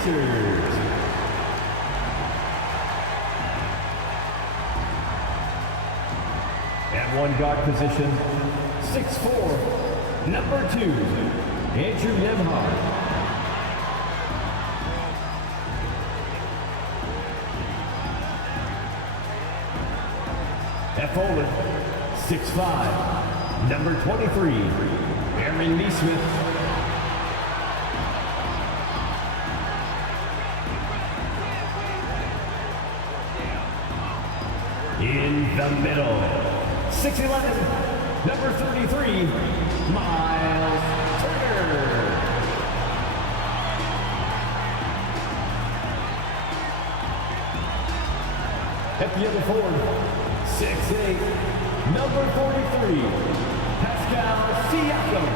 Pacers. At one guard position, 6'4", number 2, Andrew Nemhard. At forward, 6'5", number 23, Aaron Neesmith. In the middle, 6'11", number 33, Miles Turner. At the other forward, 6'8", number 43, Pascal Siakam.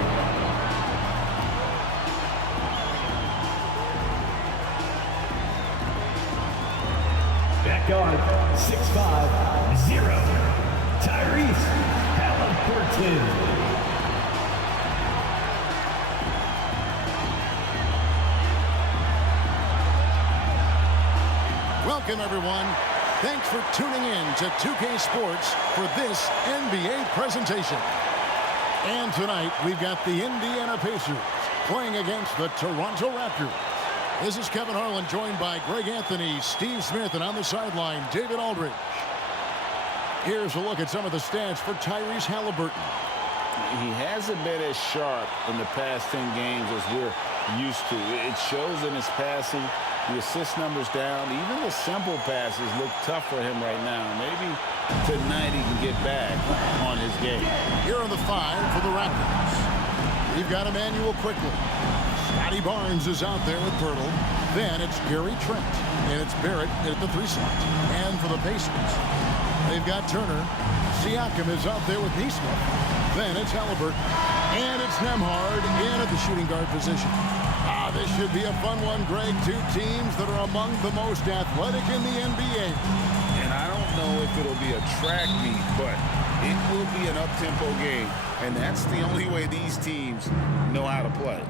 At guard, 6'5", 0, Tyrese Halliburton. Welcome, everyone. Thanks for tuning in to 2K Sports for this NBA presentation. And tonight, we've got the Indiana Pacers playing against the Toronto Raptors. This is Kevin Harlan, joined by Greg Anthony, Steve Smith, and on the sideline, David Aldridge. Here's a look at some of the stats for Tyrese Halliburton. He hasn't been as sharp in the past 10 games as we're used to. It shows in his passing. The assist numbers down. Even the simple passes look tough for him right now. Maybe tonight he can get back on his game. Here are the 5 for the Raptors. We've got Emmanuel quickly. Scotty Barnes is out there with Pirtle. Then it's Gary Trent. And it's Barrett at the 3 slot. And for the Pacers, they've got Turner. Siakam is out there with Neesmith. Then it's Halliburton. And it's Nemhard in at the shooting guard position. This should be a fun one, Greg. 2 teams that are among the most athletic in the NBA. And I don't know if it'll be a track meet, but it will be an up-tempo game. And that's the only way these teams know how to play.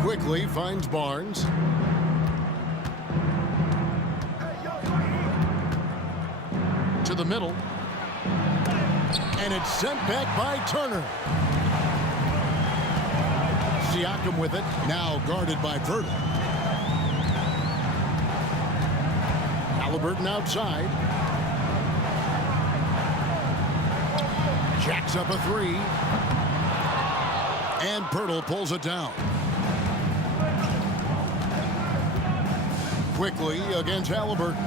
Quickly finds Barnes. To the middle. And it's sent back by Turner. Siakam with it, now guarded by Pirtle. Halliburton outside. Jacks up a 3. And Pirtle pulls it down. Quickly against Halliburton.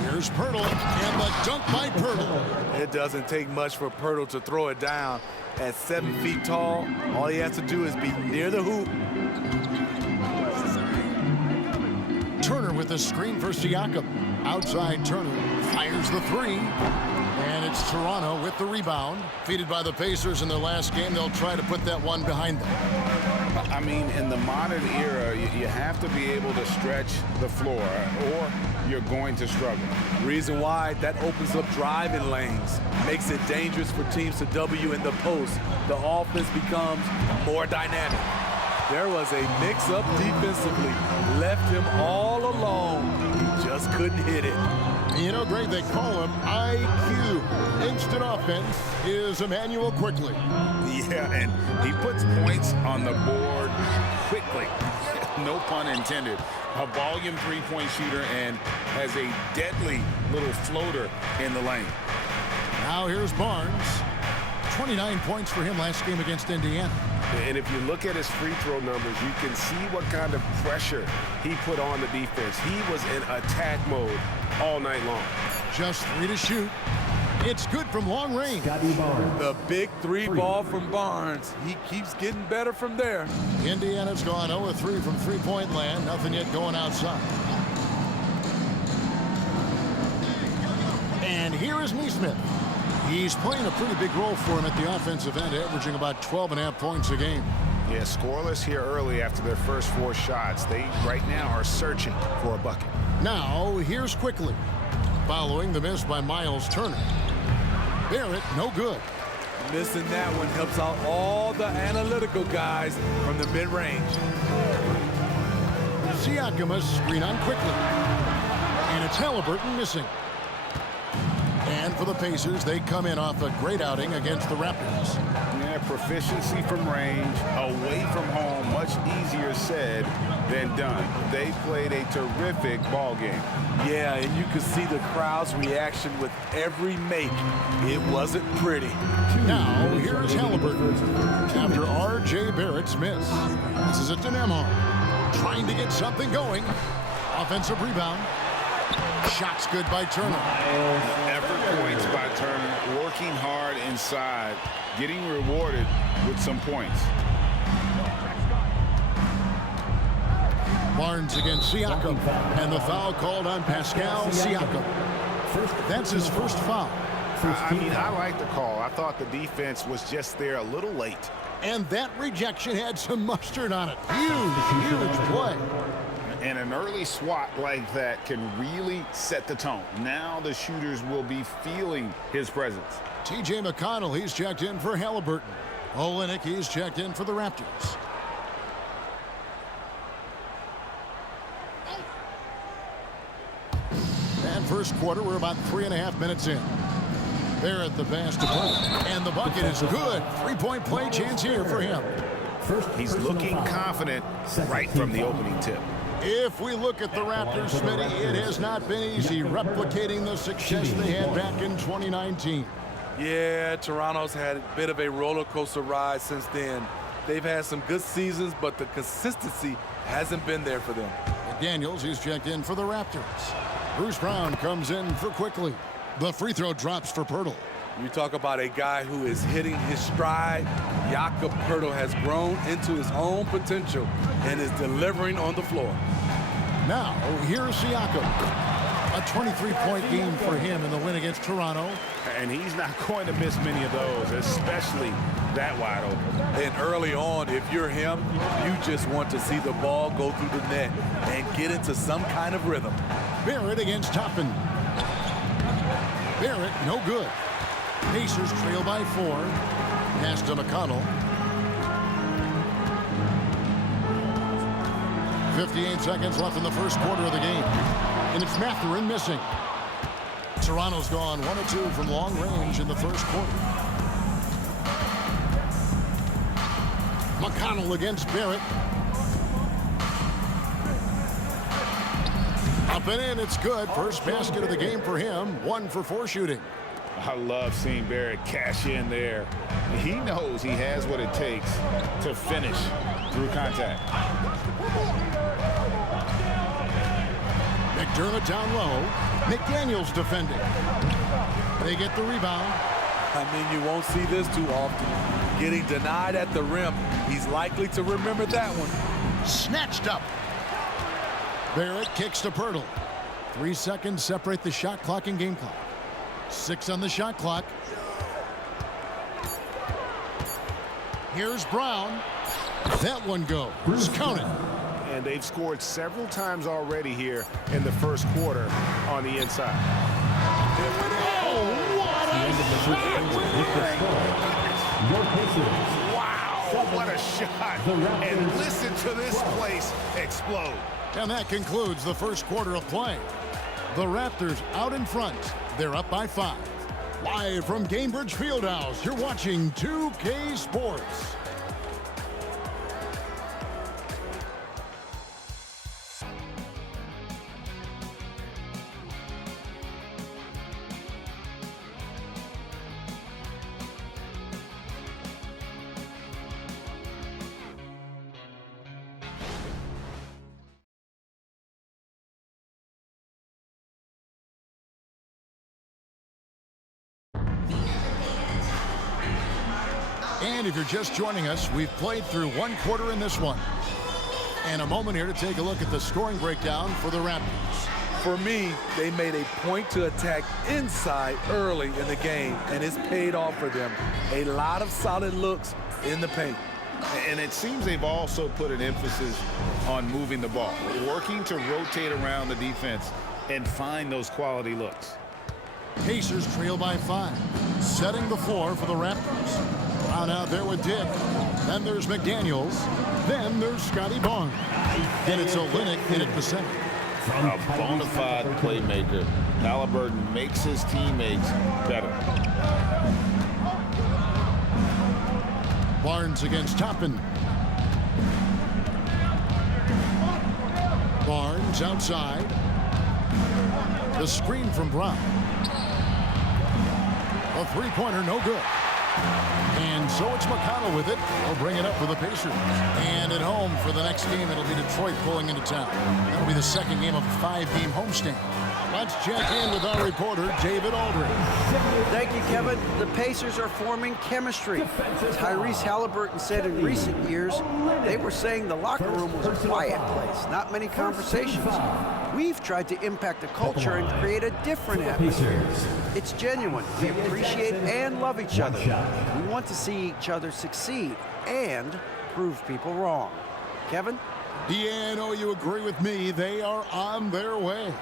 Here's Pirtle, and the dunk by Pirtle. It doesn't take much for Pirtle to throw it down. At 7 feet tall, all he has to do is be near the hoop. Turner with the screen for Siakam. Outside Turner fires the 3. And it's Toronto with the rebound. Defeated by the Pacers in their last game. They'll try to put that one behind them. I mean, in the modern era, you have to be able to stretch the floor or you're going to struggle. Reason why, that opens up driving lanes. Makes it dangerous for teams to W in the post. The offense becomes more dynamic. There was a mix-up defensively. Left him all alone. He just couldn't hit it. You know, Greg, they call him IQ. Instant offense is Emmanuel quickly. Yeah, and he puts points on the board quickly. No pun intended. A volume three-point shooter and has a deadly little floater in the lane. Now here's Barnes. 29 points for him last game against Indiana. And if you look at his free throw numbers, you can see what kind of pressure he put on the defense. He was in attack mode all night long. Just 3 to shoot. It's good from long range. The big 3 ball from Barnes. He keeps getting better from there. Indiana's gone 0-3 from three-point land. Nothing yet going outside. And here is Neesmith. He's playing a pretty big role for him at the offensive end, averaging about 12.5 points a game. Yeah, scoreless here early after their first 4 shots. They right now are searching for a bucket. Now, here's quickly. Following the miss by Miles Turner. Barrett, no good. Missing that one helps out all the analytical guys from the mid-range. Siakam a screen on quickly. And it's Halliburton missing. And for the Pacers, they come in off a great outing against the Raptors. Yeah, proficiency from range, away from home, much easier said than done. They played a terrific ball game. Yeah, and you could see the crowd's reaction with every make. It wasn't pretty. Now, here's Halliburton after R.J. Barrett's miss. This is a Nemhard trying to get something going. Offensive rebound. Shots good by Turner. Effort points by Turner, working hard inside, getting rewarded with some points. Barnes against Siakam, and the foul called on Pascal Siakam. That's his first foul. I like the call. I thought the defense was just there a little late. And that rejection had some mustard on it. Huge play. And an early swat like that can really set the tone. Now the shooters will be feeling his presence. T.J. McConnell, he's checked in for Halliburton. Olynyk, he's checked in for the Raptors. And first quarter, we're about 3.5 minutes in. Barrett the pass to Burke. And the bucket is good. Three-point play chance here for him. He's looking confident right from the opening tip. If we look at the Raptors, Smitty, it has not been easy replicating the success they had back in 2019. Yeah, Toronto's had a bit of a roller coaster ride since then. They've had some good seasons, but the consistency hasn't been there for them. Daniels, he's checked in for the Raptors. Bruce Brown comes in for Quickly. The free throw drops for Poeltl. You talk about a guy who is hitting his stride. Jakob Poeltl has grown into his own potential and is delivering on the floor. Now, here's Siakam. A 23-point game for him in the win against Toronto. And he's not going to miss many of those, especially that wide open. And early on, if you're him, you just want to see the ball go through the net and get into some kind of rhythm. Barrett against Toppin. Barrett, no good. Pacers trail by 4. Pass to McConnell. 58 seconds left in the first quarter of the game. And it's Mathurin missing. Toronto's gone 1 of 2 from long range in the first quarter. McConnell against Barrett. Up and in, it's good. First basket of the game for him. 1 for 4 shooting. I love seeing Barrett cash in there. He knows he has what it takes to finish through contact. McDermott down low. McDaniels defending. They get the rebound. I mean, you won't see this too often. Getting denied at the rim. He's likely to remember that one. Snatched up. Barrett kicks to Poeltl. 3 seconds separate the shot clock and game clock. 6 on the shot clock. Here's Brown. That one goes. Count it. And they've scored several times already here in the first quarter on the inside. Oh, what a Wow, what a shot. And listen to this place explode. And that concludes the first quarter of play. The Raptors out in front. They're up by 5. Live from Gainbridge Fieldhouse, you're watching 2K Sports. And if you're just joining us, we've played through 1 quarter in this one. And a moment here to take a look at the scoring breakdown for the Raptors. For me, they made a point to attack inside early in the game, and it's paid off for them. A lot of solid looks in the paint. And it seems they've also put an emphasis on moving the ball, working to rotate around the defense and find those quality looks. Pacers trail by 5, setting the floor for the Raptors. Brown out there with Dick. Then there's McDaniels. Then there's Scotty Barnes. And it's Olynyk in at the center. A bona fide playmaker. Halliburton makes his teammates better. Barnes against Toppin. Barnes outside. The screen from Brown. A three-pointer, no good. And so it's McConnell with it. He'll bring it up for the Pacers. And at home for the next game, it'll be Detroit pulling into town. That'll be the second game of a 5-game homestand. Let's check in with our reporter, David Aldridge. Thank you, Kevin. The Pacers are forming chemistry. Tyrese Halliburton said in recent years, they were saying the locker room was a quiet place, not many conversations. We've tried to impact the culture and create a different atmosphere. It's genuine. We appreciate and love each other. We want to see each other succeed and prove people wrong. Kevin? Yeah, I know you agree with me. They are on their way.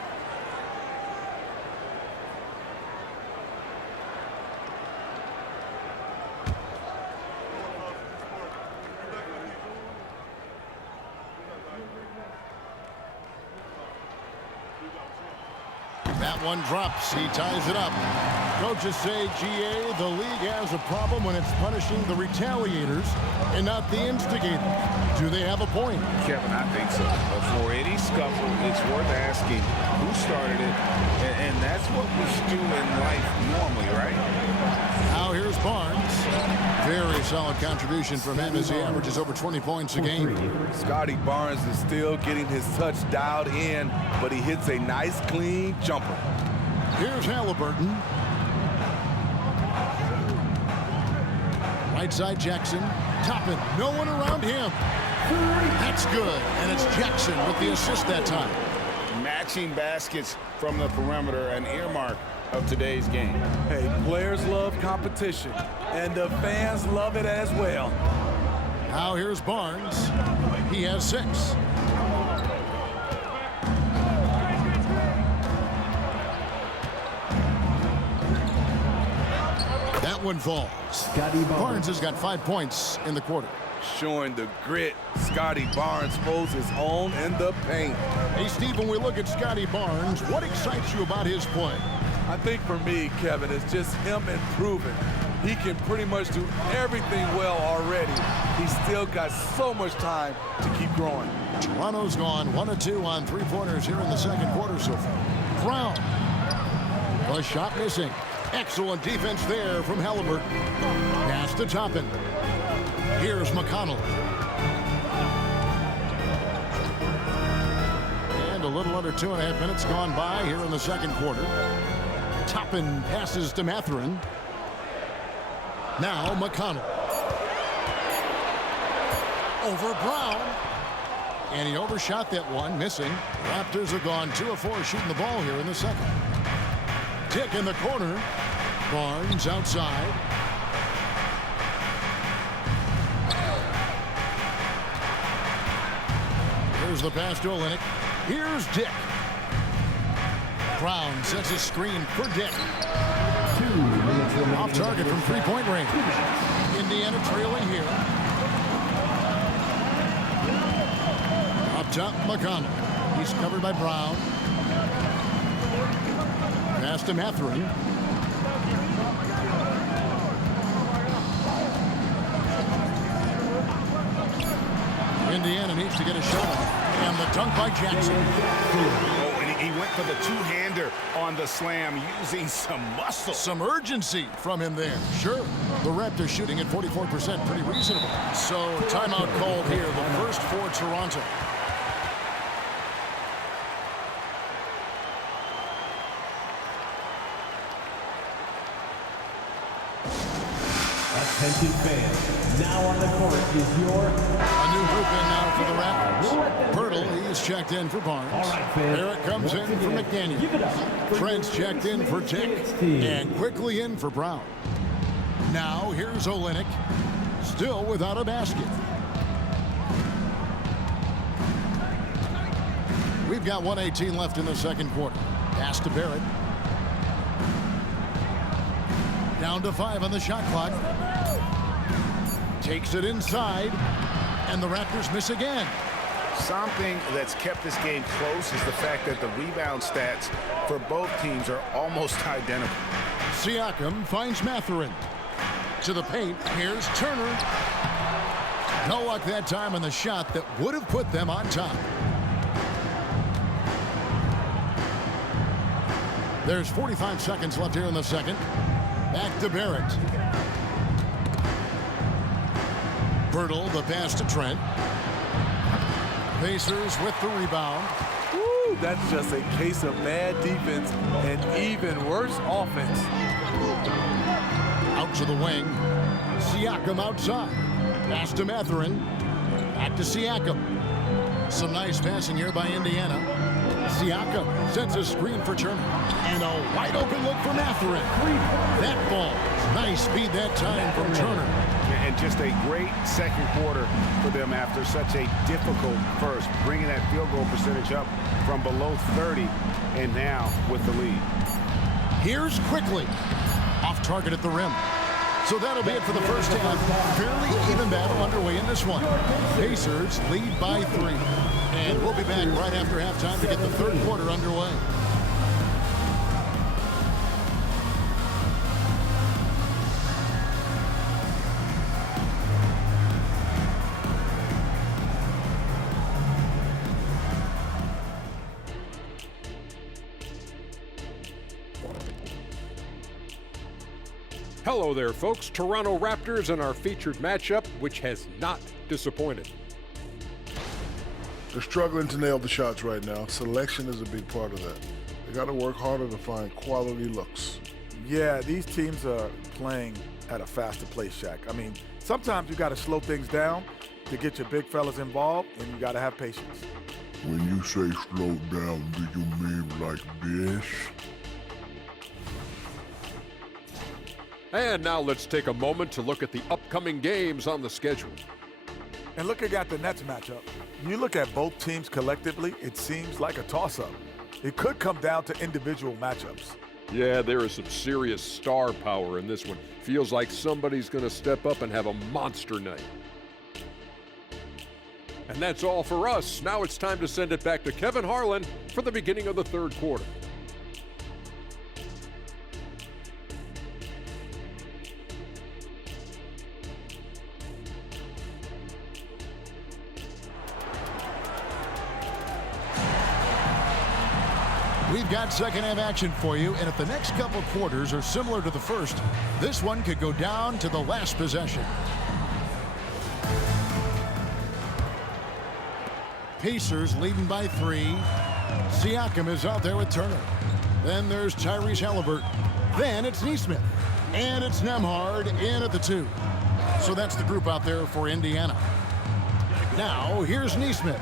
That one drops. He ties it up. Coaches say, GA, the league has a problem when it's punishing the retaliators and not the instigators. Do they have a point? Kevin, I think so. Before any scuffle, it's worth asking who started it, and that's what we do in life normally, right? Now here's Barnes. Very solid contribution from him as he averages over 20 points a game. Scotty Barnes is still getting his touch dialed in, but he hits a nice, clean jumper. Here's Halliburton. Right side Jackson. Toppin. No one around him. That's good. And it's Jackson with the assist that time. Matching baskets from the perimeter, an earmark of today's game. Hey, players love competition, and the fans love it as well. Now here's Barnes. He has 6. That one falls. Barnes has got 5 points in the quarter. Showing the grit, Scotty Barnes holds his own in the paint. Hey, Steve, when we look at Scotty Barnes, what excites you about his play? I think for me, Kevin, it's just him improving. He can pretty much do everything well already. He's still got so much time to keep growing. Toronto's gone 1 of 2 on 3-pointers here in the second quarter so far. Brown. The shot missing. Excellent defense there from Halliburton. Pass to Toppin. Here's McConnell. And a little under 2.5 minutes gone by here in the second quarter. Toppin passes to Mathurin. Now McConnell. Over Brown. And he overshot that one, missing. Raptors have gone 2 of 4 shooting the ball here in the second. Tick in the corner. Barnes outside. Here's the pass to Olynyk. Here's Dick. Brown sets a screen for Dick. Off target from 3-point range. Indiana trailing here. Up top, McConnell. He's covered by Brown. Pass to Mathurin. Indiana needs to get a shot off. And the dunk by Jackson. Oh, and he went for the two-hander on the slam, using some muscle. Some urgency from him there. Sure. The Raptors shooting at 44%. Pretty reasonable. So timeout called here. The first for Toronto. Attention fans, now on the court is your... A new group in now for the Raptors. Pirtle, he's checked in for Barnes. All right, fans. Barrett comes in for McDaniel. Give it up. Trent's checked in for Tick. And quickly in for Brown. Now here's Olynyk. Still without a basket. We've got 1:18 left in the second quarter. Pass to Barrett. Down to 5 on the shot clock. Takes it inside, and the Raptors miss again. Something that's kept this game close is the fact that the rebound stats for both teams are almost identical. Siakam finds Mathurin. To the paint, here's Turner. No luck that time on the shot that would have put them on top. There's 45 seconds left here in the second. Back to Barrett. Pirtle, the pass to Trent. Pacers with the rebound. Woo, that's just a case of bad defense and even worse offense. Out to the wing. Siakam outside. Pass to Mathurin. Back to Siakam. Some nice passing here by Indiana. Siakam sets a screen for Turner. And a wide open look for Mathurin. That ball. Nice speed that time from Turner. And just a great second quarter for them after such a difficult first, bringing that field goal percentage up from below 30 and now with the lead. Here's Quickly. Off target at the rim. So that'll be it for the first half. Fairly even battle underway in this one. Pacers lead by 3. And we'll be back right after halftime to get the third quarter underway. Hello there, folks. Toronto Raptors and our featured matchup, which has not disappointed. They're struggling to nail the shots right now. Selection is a big part of that. They got to work harder to find quality looks. Yeah, these teams are playing at a faster pace, Shaq. I mean, sometimes you got to slow things down to get your big fellas involved, and you got to have patience. When you say slow down, do you mean like this? And now let's take a moment to look at the upcoming games on the schedule. And looking at the Nets matchup, you look at both teams collectively, it seems like a toss-up. It could come down to individual matchups. Yeah, there is some serious star power in this one. Feels like somebody's going to step up and have a monster night. And that's all for us. Now it's time to send it back to Kevin Harlan for the beginning of the third quarter. We've got second half action for you, and if the next couple quarters are similar to the first, this one could go down to the last possession. Pacers leading by 3. Siakam is out there with Turner. Then there's Tyrese Halliburton. Then it's Neesmith. And it's Nembhard in at the 2. So that's the group out there for Indiana. Now here's Neesmith.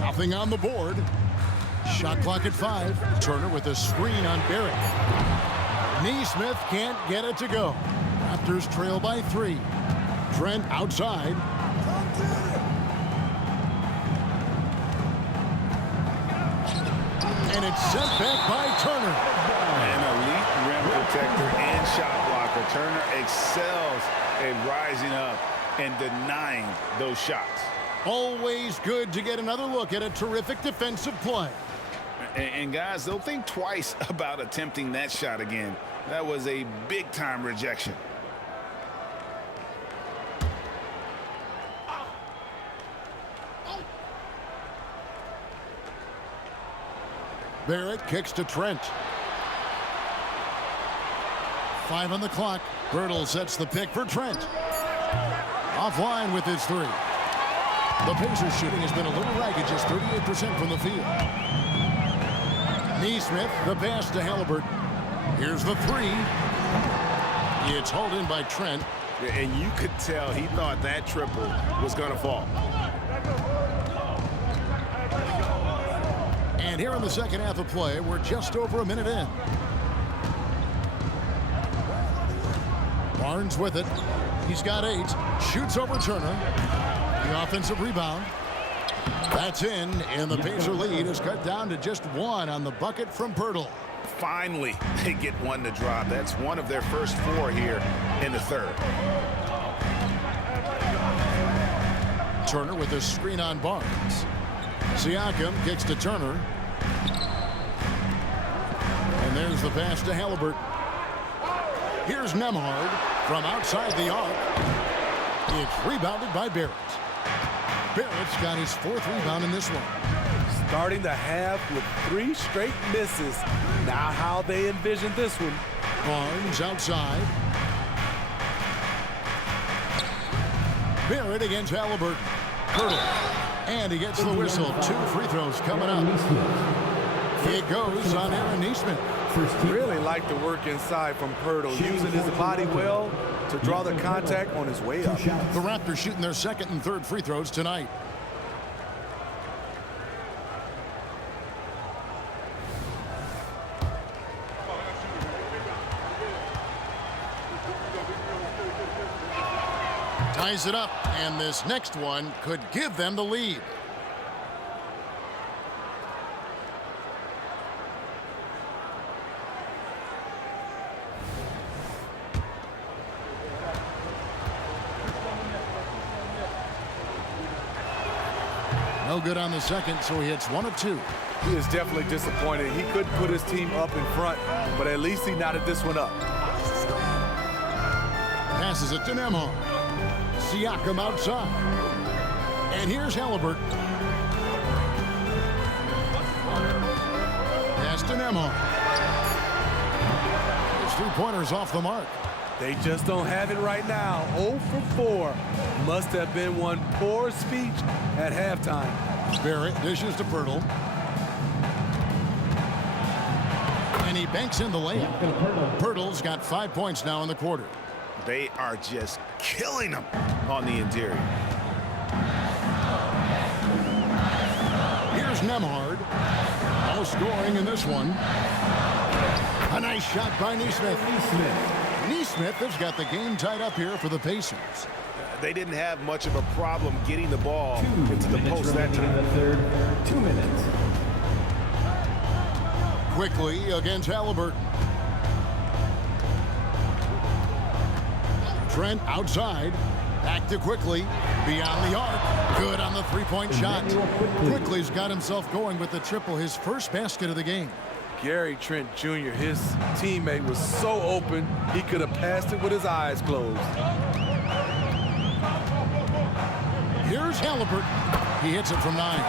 Nothing on the board. Shot clock at 5. Turner with a screen on Barrett. Neesmith can't get it to go. Raptors trail by 3. Trent outside. And it's sent back by Turner. An elite rim protector and shot blocker. Turner excels at rising up and denying those shots. Always good to get another look at a terrific defensive play. And guys, they'll think twice about attempting that shot again. That was a big-time rejection. Barrett kicks to Trent. 5 on the clock. Pirtle sets the pick for Trent. Offline with his 3. The Pacers shooting has been a little ragged, just 38% from the field. Neesmith, the pass to Halliburton. Here's the 3. It's hauled in by Trent. And you could tell he thought that triple was going to fall. And here in the second half of play, we're just over a minute in. Barnes with it. He's got 8. Shoots over Turner. The offensive rebound. That's in, and the Pacer lead is cut down to just 1 on the bucket from Pirtle. Finally, they get one to drop. That's one of their first 4 here in the third. Turner with a screen on Barnes. Siakam kicks to Turner. And there's the pass to Halliburton. Here's Nembhard from outside the arc. It's rebounded by Barrett. Barrett's got his 4th rebound in this one. Starting the half with 3 straight misses. Now how they envision this one. Barnes outside. Barrett against Halliburton. Hurdle. And he gets the whistle. 2 free throws coming up. It goes on Aaron Nesmith. Really like the work inside from Pirtle, using his body well to draw the contact on his way up. The Raptors shooting their 2nd and 3rd free throws tonight. Ties it up, and this next one could give them the lead. No good on the second, so he hits 1 of 2. He is definitely disappointed. He couldn't put his team up in front, but at least he knotted this one up. Passes it to Nembhard. Siakam outside. And here's Halliburton. Pass to Nembhard. His 3-pointer's off the mark. They just don't have it right now. 0 for 4. Must have been one poor speech at halftime. Barrett dishes to Pirtle. And he banks in the layup. Pirtle's got 5 points now in the quarter. They are just killing them on the interior. Here's Nembhard. No scoring in this one. A nice shot by Nesmith. Nesmith has got the game tied up here for the Pacers. They didn't have much of a problem getting the ball into the post that time. In the third, 2 minutes. Quickly against Halliburton. Trent outside. Back to Quickly. Beyond the arc. Good on the 3-point shot. Quickly's got himself going with the triple, his first basket of the game. Gary Trent Jr., his teammate, was so open, he could have passed it with his eyes closed. Here's Halliburton. He hits it from 9.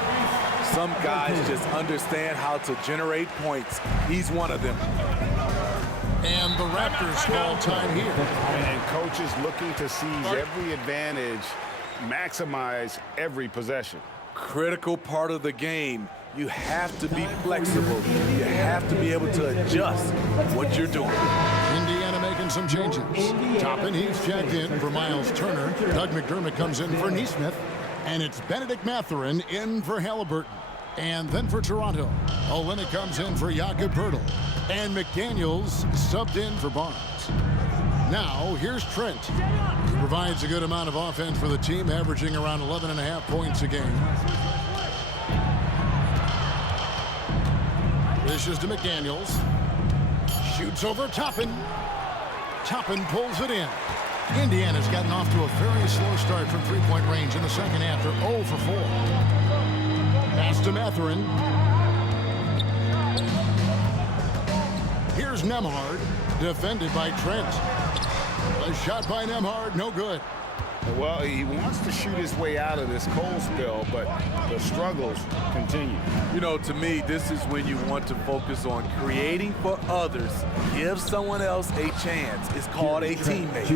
Some guys just understand how to generate points. He's one of them. And the Raptors call time here. And coaches looking to seize every advantage, maximize every possession. Critical part of the game. You have to be flexible. You have to be able to adjust what you're doing. Indiana making some changes. Toppin, he's checked in for Miles Turner. Doug McDermott comes in for Nesmith. And it's Benedict Mathurin in for Halliburton. And then for Toronto, Olynyk comes in for Jakob Poeltl. And McDaniels subbed in for Barnes. Now, here's Trent. He provides a good amount of offense for the team, averaging around 11.5 points a game. Dishes to McDaniels. Shoots over Toppin. Toppin pulls it in. Indiana's gotten off to a very slow start from 3-point range in the second half. They're 0 for 4. Pass to Mathurin. Here's Nembhard, defended by Trent. A shot by Nembhard, no good. Well, he wants to shoot his way out of this cold spell, but the struggles continue. You know, to me, this is when you want to focus on creating for others. Give someone else a chance. It's called a teammate.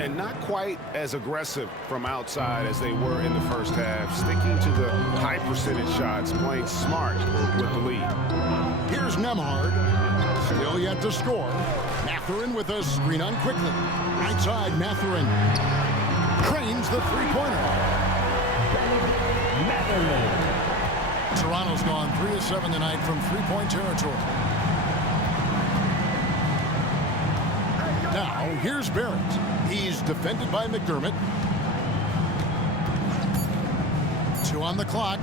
And not quite as aggressive from outside as they were in the first half. Sticking to the high percentage shots, playing smart with the lead. Here's Nembhard. Still yet to score. Mathurin with a screen on Quickly. Right side, Mathurin. Cranes the 3-pointer. Toronto's gone 3 of 7 tonight from 3-point territory. Now, here's Barrett. He's defended by McDermott. 2 on the clock.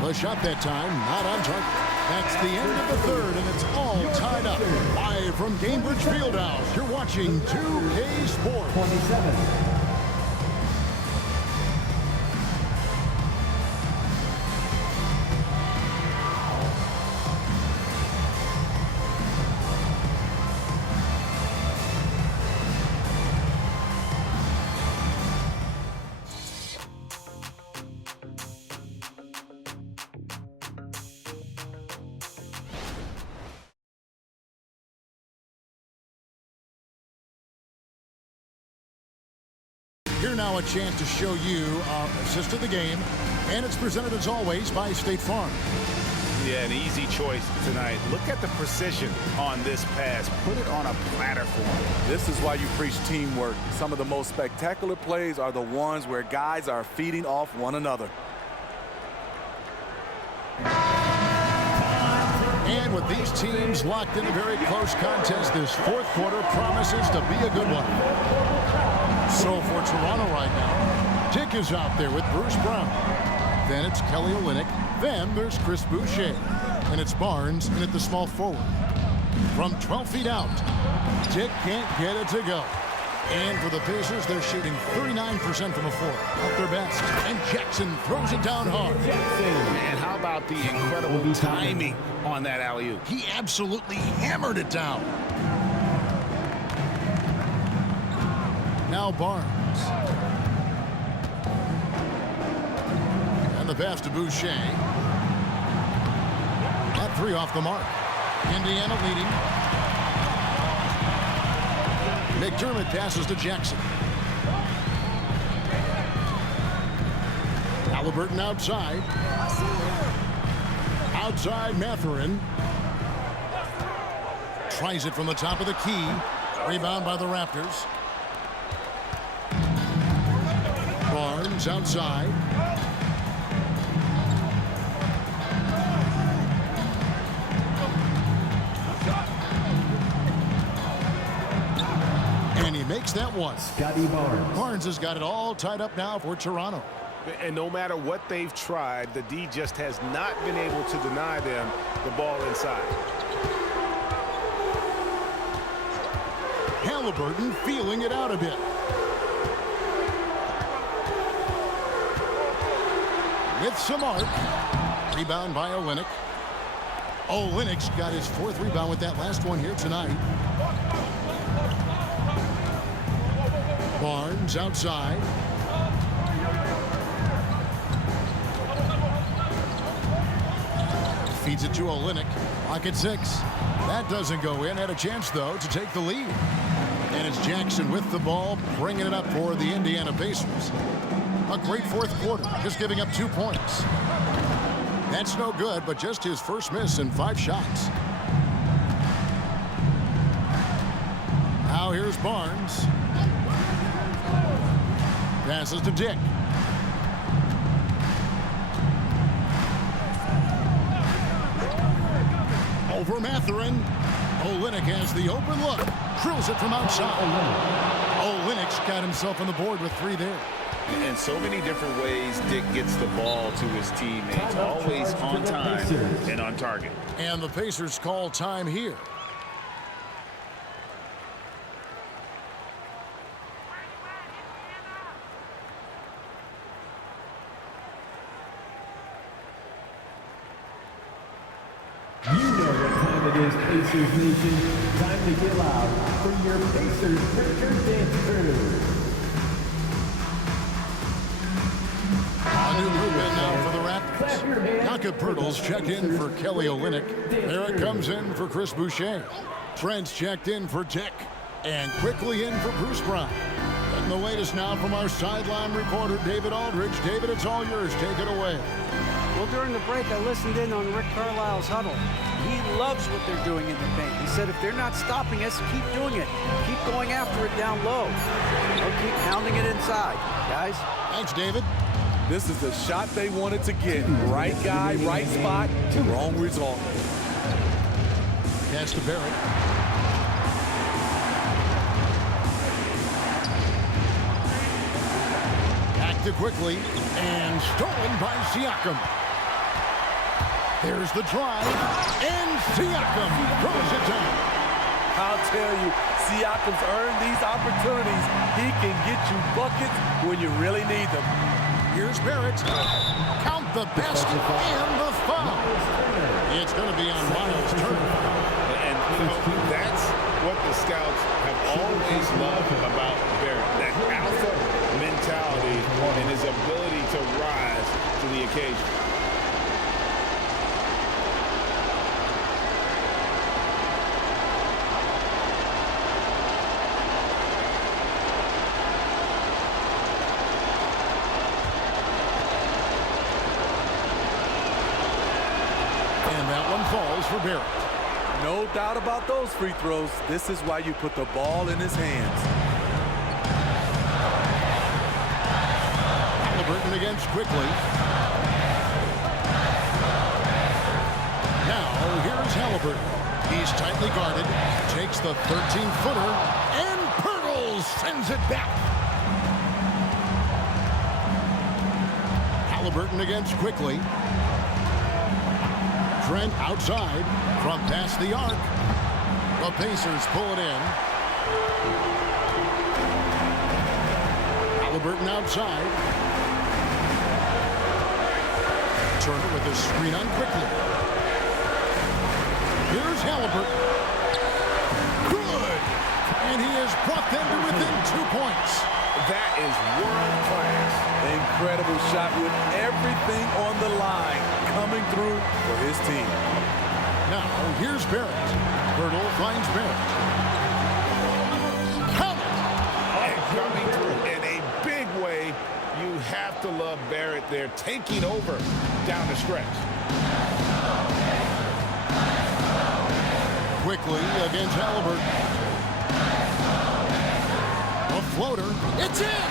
The shot that time, not on target. That's the end of the third, and it's all tied up. Live from Gainbridge Fieldhouse, you're watching 2K Sports. 27. Here now a chance to show you our assist of the game, and it's presented as always by State Farm. Yeah, an easy choice tonight. Look at the precision on this pass. Put it on a platter for him. This is why you preach teamwork. Some of the most spectacular plays are the ones where guys are feeding off one another. And with these teams locked in a very close contest, this fourth quarter promises to be a good one. So for Toronto right now, Dick is out there with Bruce Brown. Then it's Kelly Olynyk. Then there's Chris Boucher. And it's Barnes in at the small forward. From 12 feet out, Dick can't get it to go. And for the Pacers, they're shooting 39% from the floor, at their best. And Jackson throws it down hard. And how about the incredible timing on that alley-oop? He absolutely hammered it down. Now Barnes. And the pass to Boucher. That three off the mark. Indiana leading. McDermott passes to Jackson. Halliburton outside. Outside Mathurin. Tries it from the top of the key. Rebound by the Raptors. Barnes outside. And he makes that one. Scotty Barnes. Barnes has got it all tied up now for Toronto. And no matter what they've tried, the D just has not been able to deny them the ball inside. Halliburton feeling it out a bit. With some arc. Rebound by Olynyk. Olynyk's got his fourth rebound with that last one here tonight. Barnes outside. Feeds it to Olynyk. Pocket six. That doesn't go in. Had a chance, though, to take the lead. And it's Jackson with the ball, bringing it up for the Indiana Pacers. A great fourth quarter, just giving up 2 points. That's no good, but just his first miss in 5 shots. Now here's Barnes. Passes to Dick. Over Mathurin. Olynyk has the open look. Drills it from outside. Olynyk's got himself on the board with 3 there. In so many different ways, Dick gets the ball to his teammates. Always on time and on target. And the Pacers call time here. You know what time it is, Pacers Nation. Time to get loud for your Pacers Breaker Dance Crew. A new movement now for the Raptors. Jakob Poeltl's checked in for Kelly Olynyk. Eric comes in for Chris Boucher. Trent's checked in for Dick. And quickly in for Bruce Brown. And the latest now from our sideline reporter, David Aldridge. David, it's all yours. Take it away. Well, during the break, I listened in on Rick Carlisle's huddle. He loves what they're doing in the paint. He said if they're not stopping us, keep doing it. Keep going after it down low. They'll keep pounding it inside, guys. Thanks, David. This is the shot they wanted to get. Right guy, right spot, wrong result. Pass to Barrett. Back to quickly, and stolen by Siakam. There's the drive, and Siakam throws it down. I'll tell you, Siakam's earned these opportunities. He can get you buckets when you really need them. Here's Barrett. Count the best and the foul. It's going to be on Miles Turner. And that's what the scouts have always loved about Barrett. That alpha mentality and his ability to rise to the occasion. that one falls for Barrett. No doubt about those free throws. This is why you put the ball in his hands. Halliburton against quickly. Now here's Halliburton. He's tightly guarded, takes the 13-footer, and Pirtle sends it back. Halliburton against quickly. Trent outside from past the arc. The Pacers pull it in. Halliburton outside. Turner with the screen on quickly. Here's Halliburton. Good! And he has brought them to within 2 points. That is world class. Incredible shot with everything on the line coming through for his team. Now, here's Barrett. Pirtle finds Barrett. Count it! And coming through in a big way. You have to love Barrett there, taking over down the stretch. Quickly against Halliburton. A floater. It's in!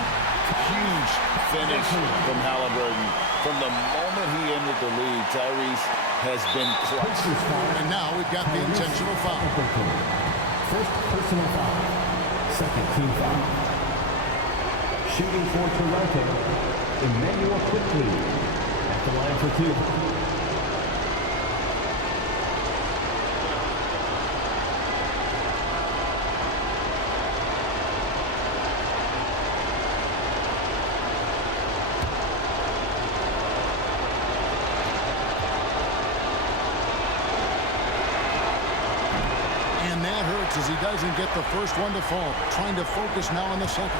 Huge finish from Halliburton. From the moment he entered the league, Tyrese has been clutch. And now we've got the intentional foul. First personal foul. Second team foul. Shooting for Toronto, Emmanuel quickly at the line for two. And that hurts as he doesn't get the first one to fall. Trying to focus now on the second.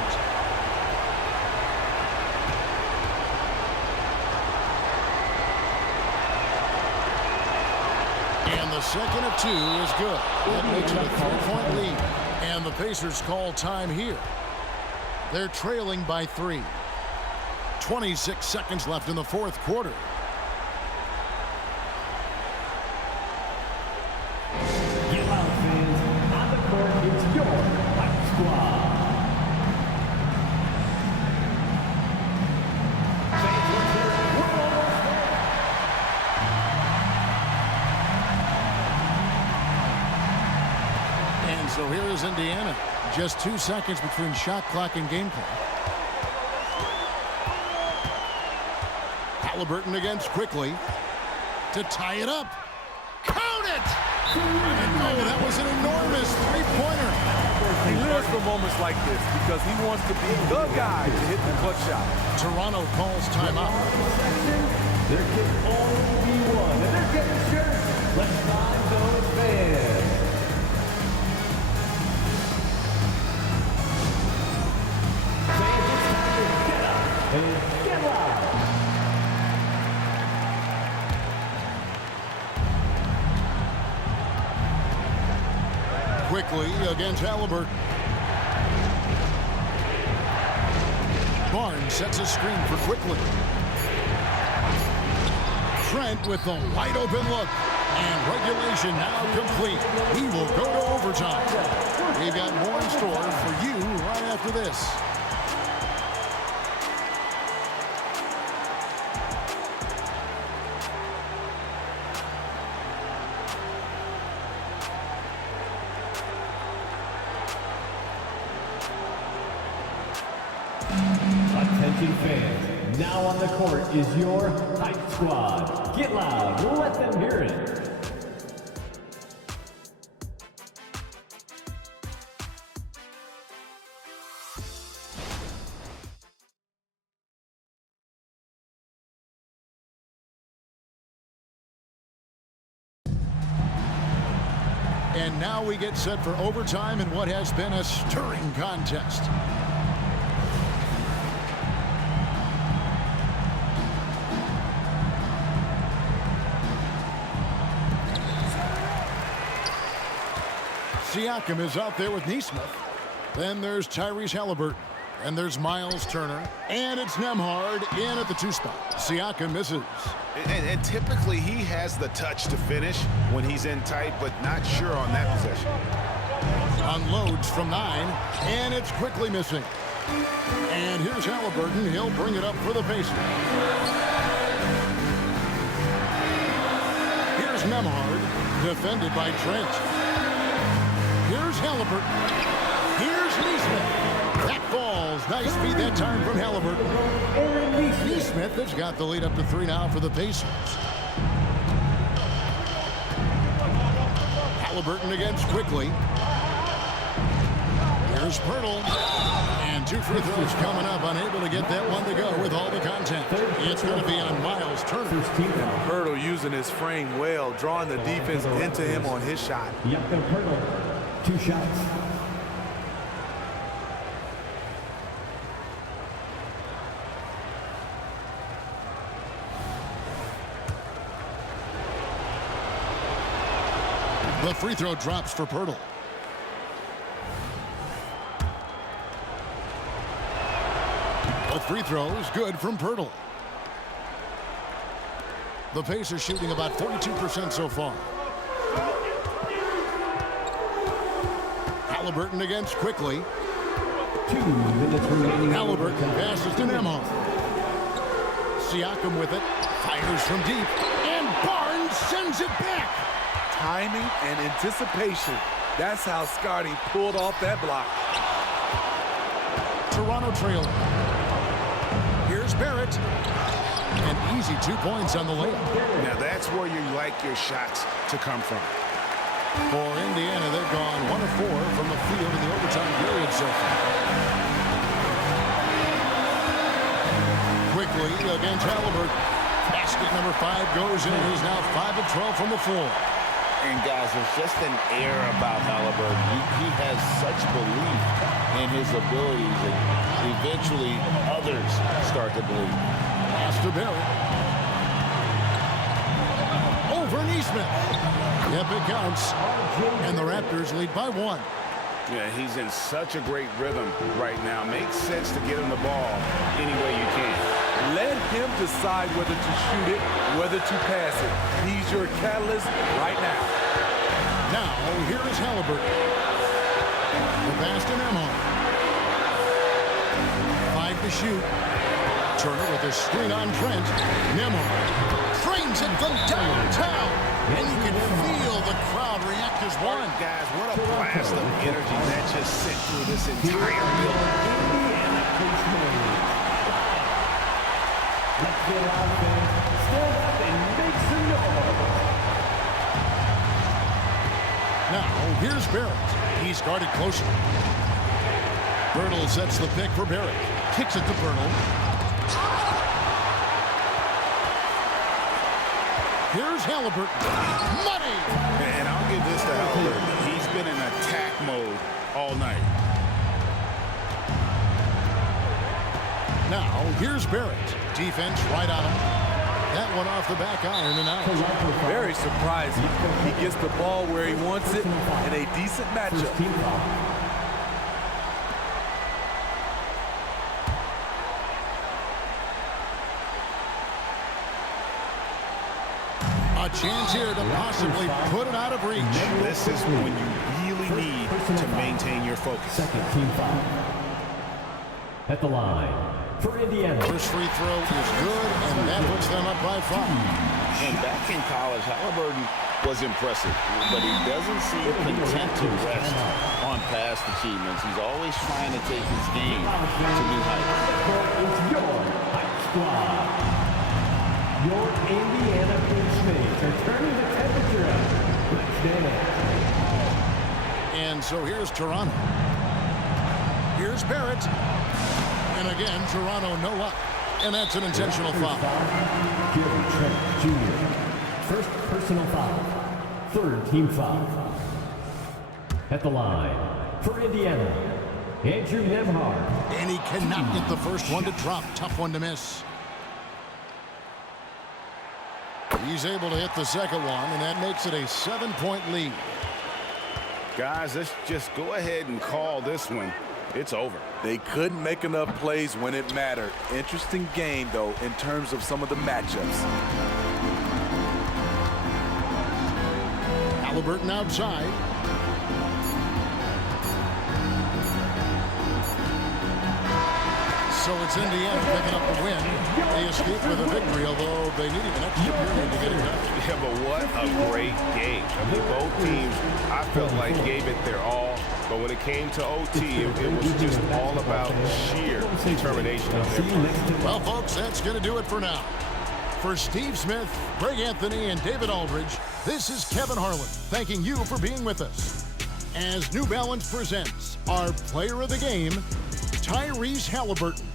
And the second of two is good. That makes it a 3-point lead. And the Pacers call time here. They're trailing by 3. 26 seconds left in the fourth quarter. Get loud, fans. On the court, it's your Hype Squad. Fans, let's hear it. We're almost there. And so here is Indiana. Just 2 seconds between shot clock and game clock. Halliburton against quickly to tie it up. Count it! And oh, that was an enormous three-pointer. He lives for moments like this because he wants to be the guy to hit the clutch shot. Toronto calls timeout. There can only be one, and they're getting shirts. Let's find those fans. Fans, it's time to get up and get loud. Quickly against Halliburton. Barnes sets a screen for quickly. Trent with the wide open look. And regulation now complete. We will go to overtime. We've got more in store for you right after this. Attention fans, now on the court is your Hype Squad. Get loud, let them hear it. And now we get set for overtime in what has been a stirring contest. Siakam is out there with Nesmith. Then there's Tyrese Halliburton. And there's Miles Turner. And it's Nembhard in at the 2 spot. Siakam misses. And typically he has the touch to finish when he's in tight, but not sure on that possession. Unloads from 9, and it's quickly missing. And here's Halliburton. He'll bring it up for the Pacers. Here's Nembhard, defended by Trent. Here's Halliburton. Here's Neesmith. That falls. Nice feed that time from Halliburton. Neesmith has got the lead up to 3 now for the Pacers. Halliburton against quickly. Here's Pirtle. And 2 free throws coming up. Unable to get that one to go with all the contact. It's going to be on Miles Turner. Pirtle using his frame well, drawing the defense into him on his shot. Jakob Pirtle, 2 shots. The free throw drops for Pirtle. Both free throws good from Pirtle. The Pacers shooting about 42% so far. Halliburton against quickly. 2 minutes remaining. Halliburton passes to Nembhard. Siakam with it. Fires from deep. And Barnes sends it back. Timing and anticipation. That's how Scotty pulled off that block. Toronto trailing. Here's Barrett. An easy 2 points on the layup. Now that's where you like your shots to come from. For Indiana, they've gone 1 of 4 from the field in the overtime period so far. Quickly against Halliburton. Basket number 5 goes in. He's now 5 of 12 from the floor. And guys, there's just an air about Halliburton. He has such belief in his abilities, and eventually others start to believe. Pass to Barrett. Over Neesmith. Yep, it counts. And the Raptors lead by 1. Yeah, he's in such a great rhythm right now. Makes sense to get him the ball any way you can. Let him decide whether to shoot it, whether to pass it. He's your catalyst right now. Now, here is Halliburton. The pass to Nembhard. 5 to shoot. Turner with a screen on Trent. Nembhard trains it from downtown. And you can feel the crowd react as one. Guys, what a blast of energy that just sent through this entire building. Let's get out there. Stand up and make some noise. Now, here's Barrett. He's guarded closer. Pirtle sets the pick for Barrett. Kicks it to Pirtle. Here's Halliburton. Money! And I'll give this to Halliburton. He's been in attack mode all night. Now, here's Barrett. Defense right on him. That one off the back iron and out. Very surprising. He gets the ball where he wants it in a decent matchup. A chance here to possibly put it out of reach. This is when you really need to maintain your focus. Second team foul. At the line for Indiana. First free throw is good, and that puts them up by 5. And back in college, Halliburton was impressive, but he doesn't seem content to rest on past achievements. He's always trying to take his game to new heights. It's your hype squad. Your Indiana benchmates are turning the temperature up. Let's dance. And so here's Toronto. Here's Barrett. And again, Toronto no luck. And that's an intentional foul. Gary Trent Jr. First personal foul. Third team foul. At the line for Indiana, Andrew Nembhard. And he cannot get the first one to drop. Tough one to miss. He's able to hit the second one, and that makes it a 7-point lead. Guys, let's just go ahead and call this one it's over. They couldn't make enough plays when it mattered. Interesting game, though, in terms of some of the matchups. Halliburton outside. So it's Indiana picking up the win. They escaped with a victory, although they needed an extra period to get it done. Yeah, but what a great game. I mean, both teams, I felt like gave it their all. But when it came to OT, it was just all about sheer determination of their part. Well, folks, that's going to do it for now. For Steve Smith, Greg Anthony, and David Aldridge, this is Kevin Harlan thanking you for being with us. As New Balance presents our player of the game, Tyrese Halliburton.